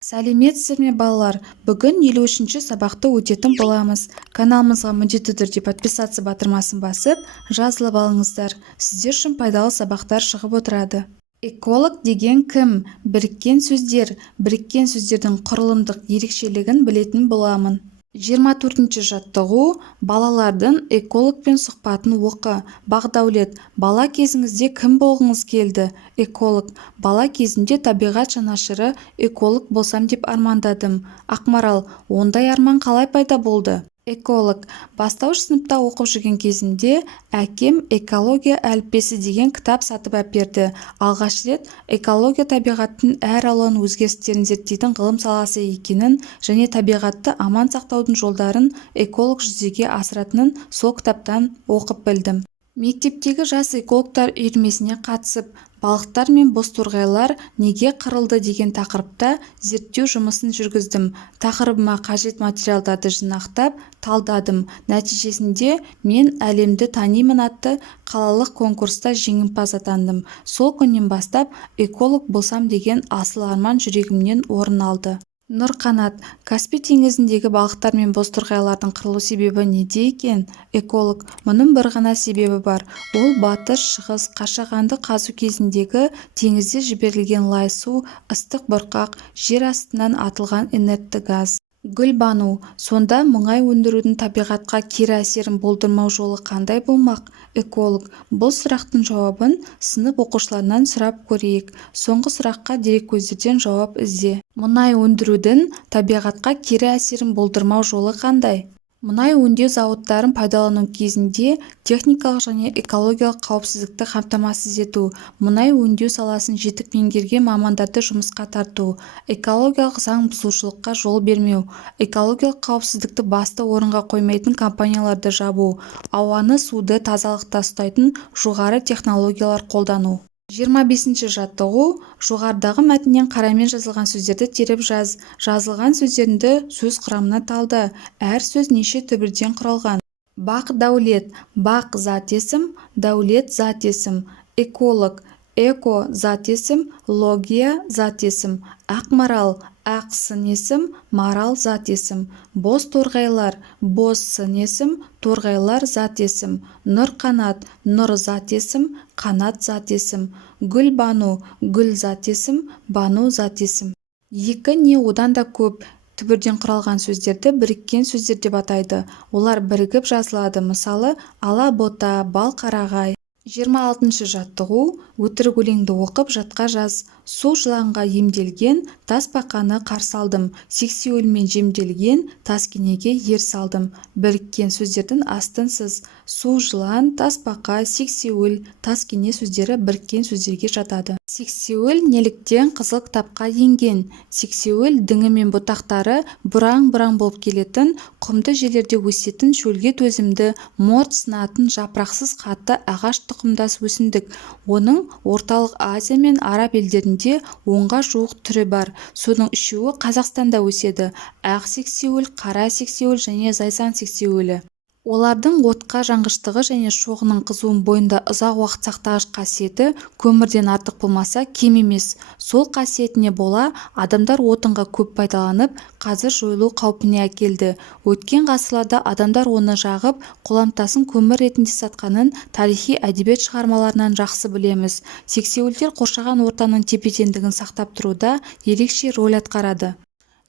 Сәлеметсіздер ме балалар? Бүгін 53-ші сабақты өтетін боламыз. Каналымызға міндетті түрде подписаться батырмасын басып, жазылып алыңыздар. Сіздер үшін пайдалы сабақтар шығып отырады. Эколог деген кім? Біріккен сөздер. Біріккен сөздердің құрылымдық ерекшелігін білетін боламын. 24-ші жаттығу. Балалардың экологпен сұхбатын оқы. Бақдәулет, бала кезіңізде кім болғыңыз келді? Эколог, бала кезімде табиғат жанашыры эколог болсам деп армандадым. Ақмарал, ондай арман қалай пайда болды? Эколог, бастауыш сыныпта оқып жүрген кезімде әкем экология әліппесі деген кітап сатып әперді. Алғаш рет экология табиғаттың әр алуан өзгерістерін зерттейтін ғылым саласы екенін және табиғатты аман сақтаудың жолдарын эколог жүзеге асыратынын сол кітаптан оқып білдім. Мектептегі жас экологтар үйірмесіне қатысып, балықтар мен бозторғайлар неге қырылды деген тақырыпта зерттеу жұмысын жүргіздім. Тақырыбыма қажет материалдарды жинақтап, талдадым. Нәтижесінде мен әлемді танимын атты қалалық конкурста жеңімпаз атандым. Сол күннен бастап эколог болсам деген асыл арман жүрегімнен орын алды. Нұрқанат, Каспий теңізіндегі балықтар мен бозторғайлардың қырылу себебі неде екен? Эколог, мұның бір ғана себебі бар. Ол батыс, шығыс, қашағанды қазу кезіндегі теңізде жіберілген лай су, ыстық бұрқақ, жер астынан атылған инертті газ. Гүлбану, сонда мұнай өндірудің табиғатқа кері әсерін болдырмау жолы қандай болмақ? Эколог, бұл сұрақтың жауабын сынып оқушыларынан сұрап көрейік. Соңғы сұраққа дереккөздерден жауап ізде. Мұнай өндірудің табиғатқа кері әсерін болдырмау жолы қандай? Мұнай өңдеу зауыттарын пайдалану кезінде техникалық және экологиялық қауіпсіздікті қамтамасыз ету, мұнай өңдеу саласын жетік меңгерген мамандарды жұмысқа тарту, экологиялық заң бұзушылыққа жол бермеу, экологиялық қауіпсіздікті басты орынға қоймайтын компанияларды жабу, ауаны суды тазалықта ұстайтын жоғары технологиялар қолдану. 25-ші жаттығу. Жоғарыдағы мәтіннен қарамен жазылған сөздерді теріп жаз. Жазылған сөздерді сөз құрамына талда. Әр сөз неше түбірден құралған? Бақдәулет, бақ зат есім, дәулет зат есім. Эколог, эко зат есім, логия зат есім. Ақмарал, ақ сын есім, марал зат есім. Бозторғайлар, боз сын есім, торғайлар зат есім. Нұрқанат, нұр зат есім, қанат зат есім. Гүлбану, гүл зат есім, бану зат есім. Екі не одан да көп түбірден құралған сөздерді біріккен сөздер деп атайды. Олар бірігіп жазылады. Мысалы, ала бота, бал қарағай. 26-ші жаттығу. Өтірік өлеңді оқып жатқа жаз. Су жыланға емделген, тасбақаны қарсы алдым. Сексеуілмен жемделген, таскенеге ер салдым. Біріккен сөздердің астынсыз. Су жылан, тасбақа, сексеуіл, таскене сөздері біріккен сөздерге жатады. Сексеуіл неліктен қызыл кітапқа енген? Сексеуіл діңі мен бұтақтары бұраң-бұраң болып келетін, құмды жерлерде өсетін шөлге төзімді, морт сынатын жапырақсыз қатты ағаш тұқымдас өсімдік. Оның орталық Азия мен Араб елдерінде 10-ға жуық түрі бар. Соның үшеуі Қазақстанда өседі. Ақ сексеуіл, қара сексеуіл және зайсан сексеуілі. Олардың отқа жанғыштығы және шоғының қызуын бойында ұзақ уақыт сақтағыш қасиеті көмірден артық болмаса кем емес. Сол қасиетіне бола адамдар отынға көп пайдаланып, қазір жойылу қаупіне әкелді. Өткен ғасырларда адамдар оны жағып, қоламтасын көмір ретінде сатқанын тарихи әдебиет шығармаларынан жақсы білеміз. Сексеуілдер қоршаған ортаның тепе-теңдігін сақтап тұруда ерекше рөл атқарады.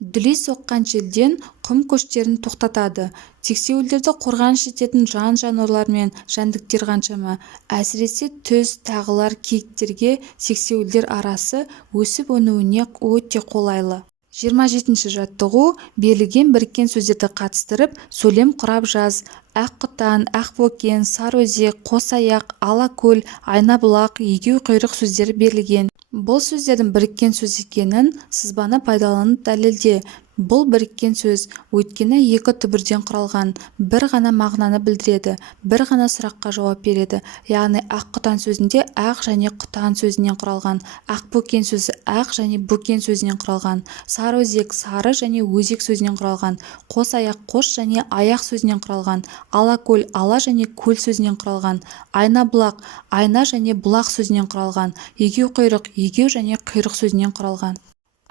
Дүлей соққан желден құм көштерін тоқтатады. Сексеуілдерді қорғаныс ететін жан-жануарлар мен жәндіктер қаншама. Әсіресе түз, тағылар, киіктерге сексеуілдер арасы өсіп-өнуіне өте қолайлы. 27-ші жаттығу. Берілген біріккен сөздерді қатыстырып, сөйлем құрап жаз. Аққұтан, ақбөкен, сарыөзек, қосаяқ, алакөл, айнабұлақ, егеу құйрық сөздері берілген. Бұл сөздердің біріккен сөз екенін сызбаны пайдаланып дәлелде. Бұл біріккен сөз, өйткені екі түбірден құралған, бір ғана мағынаны білдіреді, бір ғана сұраққа жауап береді. Яғни аққұтан сөзінде ақ және құтан сөзінен құралған, ақбөкен сөзі ақ және бөкен сөзінен құралған, сарыөзек сары және өзек сөзінен құралған, қосаяқ қос және аяқ сөзінен құралған, алакөл ала және көл сөзінен құралған, айнабұлақ айна және бұлақ сөзінен құралған, егеу құйрық егеу және құйрық сөзінен құралған.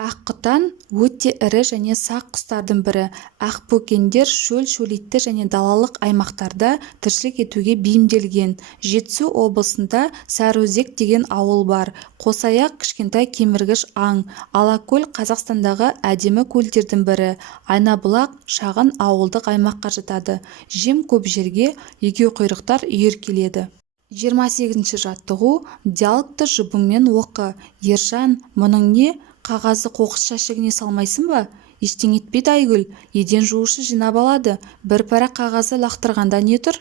Аққұтан өте ірі және сақ құстардың бірі. Ақбөкендер шөлейтті және далалық аймақтарда тіршілік етуге бейімделген. Жетісу облысында Сарыөзек деген ауыл бар. Қосаяқ кішкентай кеміргіш аң. Алакөл Қазақстандағы әдемі көлдердің бірі. Айнабұлақ шағын ауылдық аймаққа жатады. Жем көп жерге егеуқұйрықтар үйір келеді. 28-ші жаттығу. Диалогты жұбыңмен оқы. Ержан, мұның не? Қағазды қоқыс жәшігіне салмайсың ба? Ештеңе етпейді Айгүл. Еден жуушы жинап алады. Бір парақ қағазды лақтырғанда не тұр?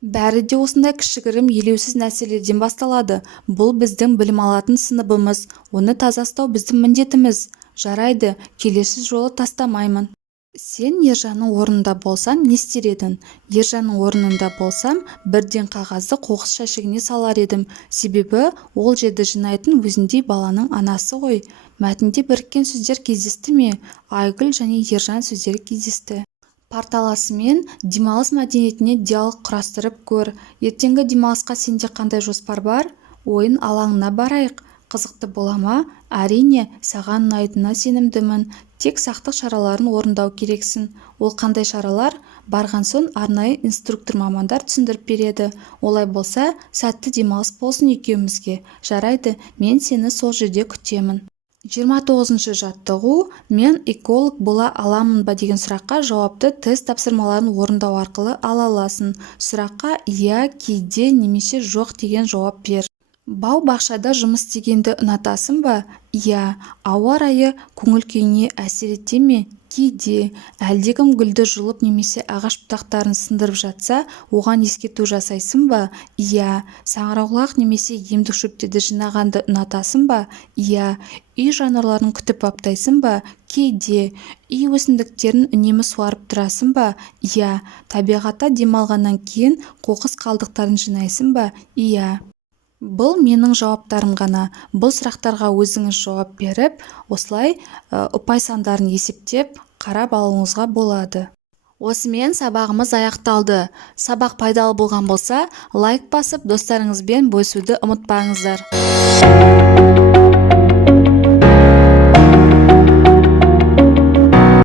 Бәрі де осындай кішігірім елеусіз нәрселерден басталады. Бұл біздің білім алатын сыныбымыз. Оны таза ұстау біздің міндетіміз. Жарайды, келесі жолы тастамаймын. Сен Ержанның орнында болсаң не істер едің? Ержанның орнында болсам, бірден қағазды қоқыс жәшігіне салар едім. Себебі ол жерді жинайтын өзіндей баланың анасы ғой. Мәтінде біріккен сөздер кездесті ме? Айгүл және Ержан сөздері кездесті. Парталасымен демалыс мәдениетіне диалог құрастырып көр. Ертеңгі демалысқа сенде қандай жоспар бар? Ойын алаңына барайық. Қызықты бола ма? Әрине, саған ұнайтынына сенімдімін. Тек сақтық шараларын орындау керексің. Ол қандай шаралар? Барған соң арнайы инструктор мамандар түсіндіріп береді. Олай болса, сәтті демалыс болсын екеумізге. Жарайды, мен сені сол жерде күтемін. 29-ші жаттығу. Мен эколог бола аламын ба деген сұраққа жауапты тест тапсырмаларын орындау арқылы ала аласың. Сұраққа иә, кейде немесе жоқ деген жауап бер. Бау-бақшада жұмыс істегенді ұнатасың ба? Иә. Ауа райы көңіл күйіне әсер ете ме? Кейде. Әлдекім гүлді жұлып немесе ағаш бұтақтарын сындырып жатса, оған ескерту жасайсың ба? Иә. Саңырауқұлақ немесе емдік шөптерді жинағанды ұнатасың ба? Иә. Үй жануарларын күтіп баптайсың ба? Кейде. Үй өсімдіктерін үнемі суарып тұрасың ба? Иә. Табиғатта демалғаннан кейін қоқыс қалдықтарын жинайсың ба? Иә. Бұл менің жауаптарым ғана. Бұл сұрақтарға өзіңіз жауап беріп, осылай ұпай сандарын есептеп қарап алуыңызға болады. Осымен сабағымыз аяқталды. Сабақ пайдалы болған болса, лайк басып, достарыңызбен бөлісуді ұмытпаңыздар.